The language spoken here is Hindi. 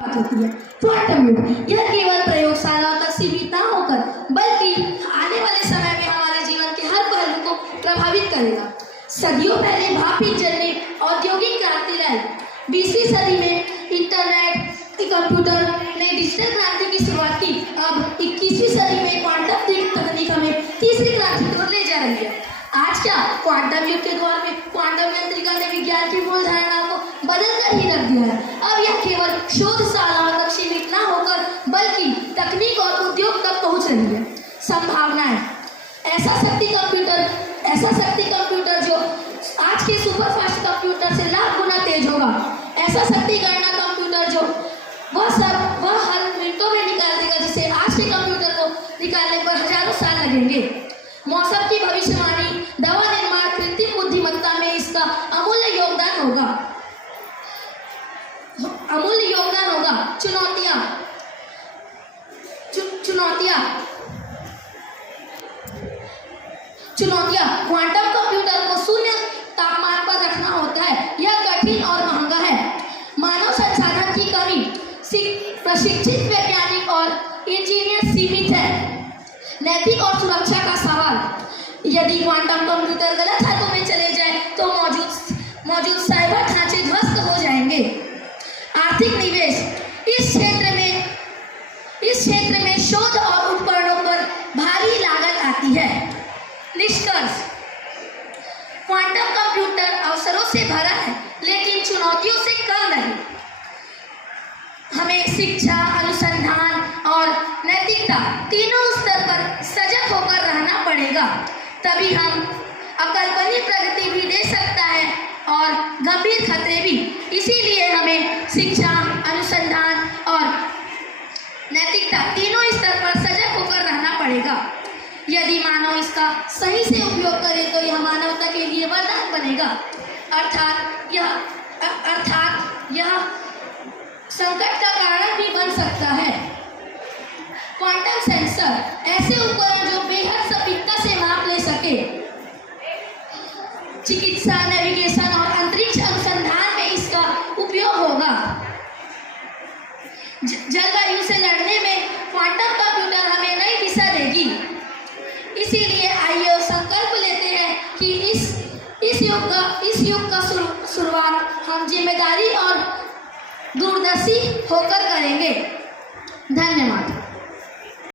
बात होती है। क्वांटम युग यह केवल प्रयोगशाला तक सीमित ना होकर बल्कि आने वाले समय में हमारे जीवन के हर पहलू को प्रभावित करेगा। सदियों पहले भाप इंजन ने औद्योगिक क्रांति लाई। 20वीं सदी में इंटरनेट, कंप्यूटर ने डिजिटल क्रांति की शुरुआत की। अब 21वीं सदी में क्वांटम तकनीक हमें तीसरी क्रांति की ओर ले जा रही है। आज क्या क्वांटम युग के दौर में क्वांटम यांत्रिका ने विज्ञान की मूल धारणा को बदल कर ही रख दिया है। अब यह केवल शोधशालाओं तक सीमित न होकर बल्कि तकनीक और उद्योग तक पहुंच रही है। संभावनाएं, ऐसा शक्ति कंप्यूटर जो आज के सुपरफास्ट कंप्यूटर से लाख गुना तेज होगा। ऐसा शक्ति गणना कंप्यूटर जो वह हर मिनटों में निकाल देगा, जिसे आज के कंप्यूटर को निकालने पर हजारों साल लगेंगे। मौसम की भविष्यवाणी, दवा निर्माण, कृत्रिम बुद्धिमत्ता में इसका अमूल्य योगदान होगा। चुनौतियां क्वांटम कंप्यूटर को शून्य तापमान पर रखना होता है। यह कठिन और महंगा है। मानव संसाधन की कमी, प्रशिक्षित वैज्ञानिक और इंजीनियर सीमित है। नैतिक और सुरक्षा का सवाल, यदि क्वांटम कंप्यूटर गलत हाथों में चले जाए तो मौजूद साइबर ढांचे ध्वस्त हो जाएंगे। आर्थिक निवेश, इस क्षेत्र में शोध और उपकरणों पर भारी लागत आती है। निष्कर्ष, क्वांटम कंप्यूटर अवसरों से भरा है लेकिन चुनौतियों से कम नहीं। हमें शिक्षा, अनुसंधान और नैतिकता तीनों स्तर पर सजग होकर रहना पड़ेगा। तभी हम अकल्पनीय प्रगति भी दे सकता है और गंभीर खतरे भी। इसीलिए हमें शिक्षा, अनुसंधान और नैतिकता तीनों स्तर पर सजग होकर रहना पड़ेगा। यदि मानव इसका सही से उपयोग करे तो यह मानवता के लिए वरदान बनेगा। अर्थात यह संकट का कारण भी बन सकता है। क्वांटम सेंसर, ऐसे उपकरण जो बेहद सटीकता से माप ले सके। चिकित्सा, नेविगेशन और अंतरिक्ष अनुसंधान में इसका उपयोग होगा। जलवायु से लड़ने में क्वांटम कंप्यूटर हमें नई दिशा देगी। इसीलिए आइए संकल्प लेते हैं कि इस युग का शुरुआत हम जिम्मेदारी और दूरदर्शी होकर करेंगे। धन्यवाद।